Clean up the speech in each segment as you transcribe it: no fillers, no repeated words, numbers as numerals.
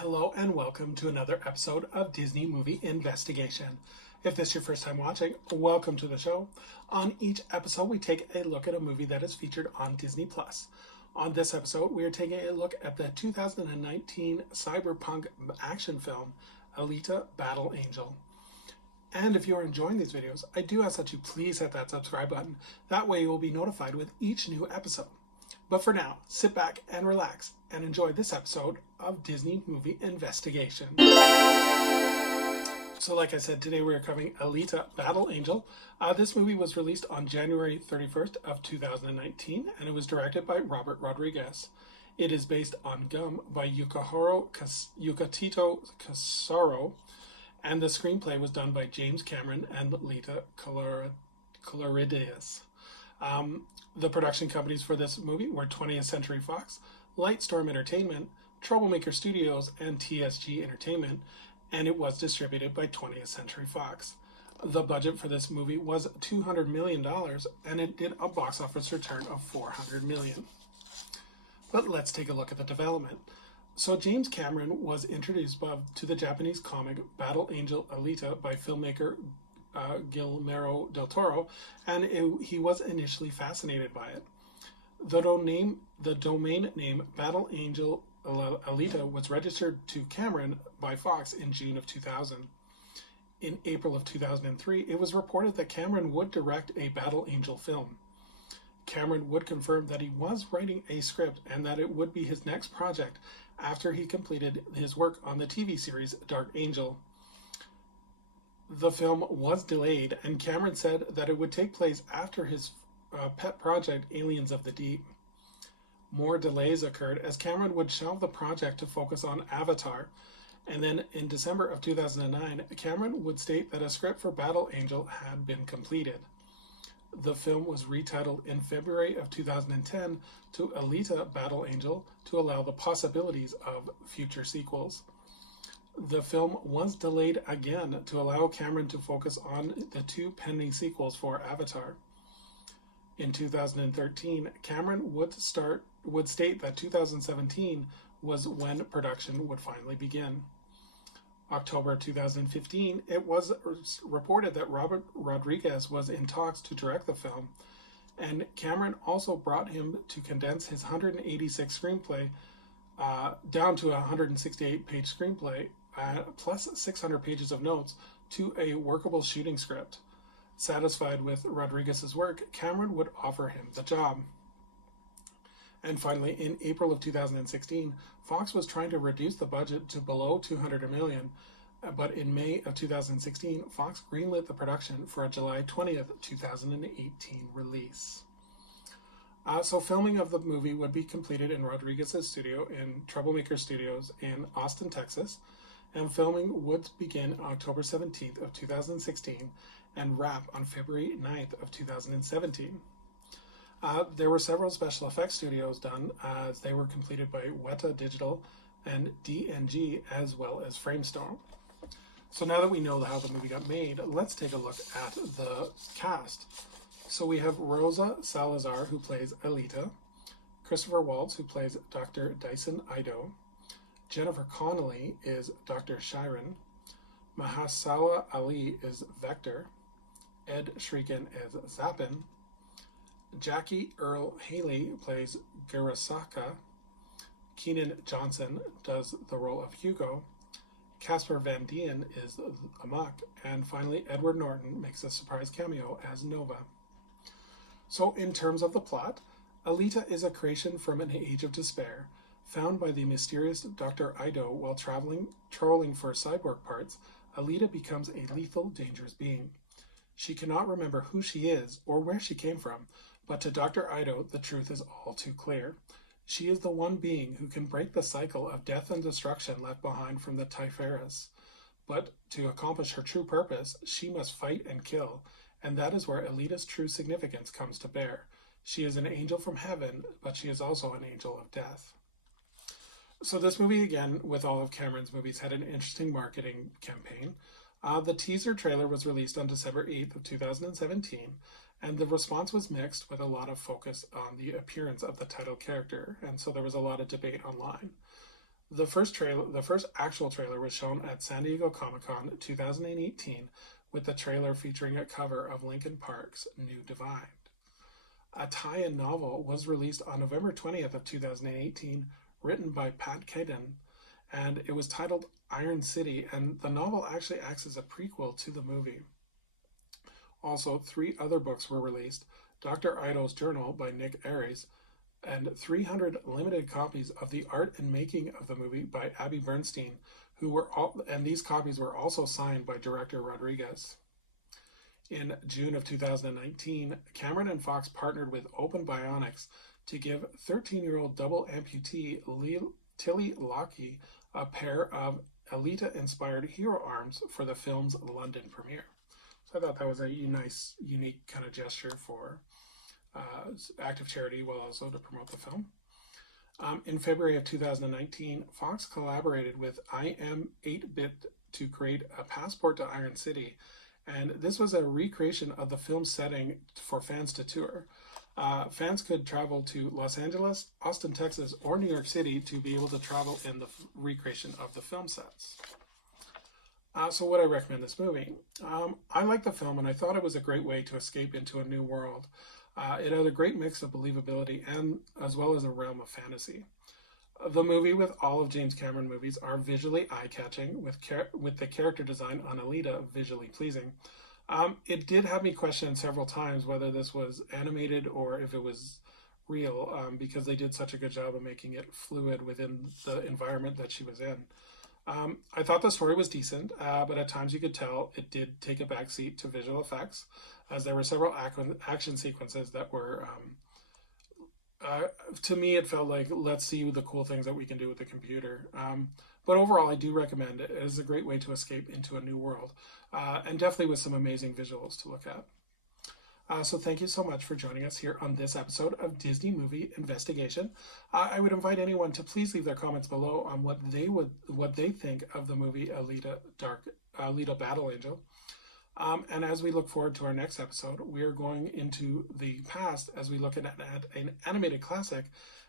Hello and welcome to another episode of Disney Movie Investigation. If this is your first time watching, welcome to the show. On each episode, we take a look at a movie that is featured on Disney+. On this episode, we are taking a look at the 2019 Cyberpunk action film, Alita Battle Angel. And if you are enjoying these videos, I do ask that you please hit that subscribe button. That way you will be notified with each new episode. But for now, sit back and relax and enjoy this episode of Disney Movie Investigation. So like I said, today we are covering Alita Battle Angel. This movie was released on January 31st of 2019, and it was directed by Robert Rodriguez. It is based on Gum by Yukihiro Casaro, and the screenplay was done by James Cameron and Lita Colorides. The production companies for this movie were 20th Century Fox, Lightstorm Entertainment, Troublemaker Studios, and TSG Entertainment, and it was distributed by 20th Century Fox. The budget for this movie was $200 million, and it did a box office return of $400 million. But let's take a look at the development. So James Cameron was introduced to the Japanese comic Battle Angel Alita by filmmaker Guillermo del Toro, and he was initially fascinated by it. The domain name Battle Angel Alita was registered to Cameron by Fox in June of 2000. In April of 2003, it was reported that Cameron would direct a Battle Angel film. Cameron would confirm that he was writing a script and that it would be his next project after he completed his work on the TV series Dark Angel. The film was delayed, and Cameron said that it would take place after his pet project Aliens of the Deep. More delays occurred as Cameron would shelve the project to focus on Avatar, and then in December of 2009, Cameron would state that a script for Battle Angel had been completed. The film was retitled in February of 2010 to Alita Battle Angel to allow the possibilities of future sequels. The film was delayed again to allow Cameron to focus on the two pending sequels for Avatar. In 2013, Cameron would state that 2017 was when production would finally begin. October 2015, it was reported that Robert Rodriguez was in talks to direct the film, and Cameron also brought him to condense his 186 screenplay down to a 168-page screenplay, plus 600 pages of notes, to a workable shooting script. Satisfied with Rodriguez's work, Cameron would offer him the job. And finally, in April of 2016, Fox was trying to reduce the budget to below $200 million, but in May of 2016, Fox greenlit the production for a July 20th, 2018 release. So filming of the movie would be completed in Rodriguez's studio in Troublemaker Studios in Austin, Texas, and filming would begin October 17th of 2016 and wrap on February 9th of 2017. There were several special effects studios done, as they were completed by Weta Digital and DNG, as well as Framestore. So now that we know how the movie got made, let's take a look at the cast. So we have Rosa Salazar, who plays Alita, Christopher Waltz, who plays Dr. Dyson Ido, Jennifer Connelly is Dr. Chiron, Mahershala Ali is Vector, Ed Shrikin is Zappin, Jackie Earle Haley plays Garasaka, Keenan Johnson does the role of Hugo, Casper Van Dien is Amok, and finally Edward Norton makes a surprise cameo as Nova. So in terms of the plot, Alita is a creation from an age of despair, found by the mysterious Dr. Ido while trolling for cyborg parts. Alita becomes a lethal, dangerous being. She cannot remember who she is or where she came from, but to Dr. Ido, the truth is all too clear. She is the one being who can break the cycle of death and destruction left behind from the Typharis. But to accomplish her true purpose, she must fight and kill, and that is where Alita's true significance comes to bear. She is an angel from heaven, but she is also an angel of death. So this movie, again, with all of Cameron's movies, had an interesting marketing campaign. The teaser trailer was released on December 8th of 2017, and the response was mixed, with a lot of focus on the appearance of the title character, and so there was a lot of debate online. The first actual trailer was shown at San Diego Comic-Con 2018 with the trailer featuring a cover of Linkin Park's New Divide. A tie-in novel was released on November 20th of 2018, written by Pat Caden, and it was titled Iron City, and the novel actually acts as a prequel to the movie. Also, 3 other books were released: Dr. Ido's Journal by Nick Ayres, and 300 limited copies of the art and making of the movie by Abby Bernstein, and these copies were also signed by director Rodriguez. In June of 2019, Cameron and Fox partnered with Open Bionics to give 13-year-old double amputee Tilly Lockey a pair of Alita-inspired hero arms for the film's London premiere. So I thought that was a nice, unique kind of gesture for active charity, while also to promote the film. In February of 2019, Fox collaborated with IM8-Bit to create a passport to Iron City, and this was a recreation of the film's setting for fans to tour. Fans could travel to Los Angeles, Austin, Texas, or New York City to be able to travel in the recreation of the film sets. So would I recommend this movie? I liked the film, and I thought it was a great way to escape into a new world. It had a great mix of believability and as well as a realm of fantasy. The movie, with all of James Cameron movies, are visually eye-catching, with the character design on Alita visually pleasing. It did have me question several times whether this was animated or if it was real, because they did such a good job of making it fluid within the environment that she was in. I thought the story was decent, but at times you could tell it did take a backseat to visual effects, as there were several action sequences that were, to me, it felt like, let's see the cool things that we can do with the computer. But overall, I do recommend it. It is a great way to escape into a new world, and definitely with some amazing visuals to look at. So thank you so much for joining us here on this episode of Disney Movie Investigation. I would invite anyone to please leave their comments below on what they think of the movie Alita Battle Angel. And as we look forward to our next episode, we are going into the past as we look at an animated classic,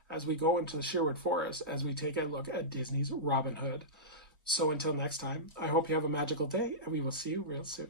as we go into the Sherwood Forest, as we take a look at Disney's Robin Hood. So until next time, I hope you have a magical day, and we will see you real soon.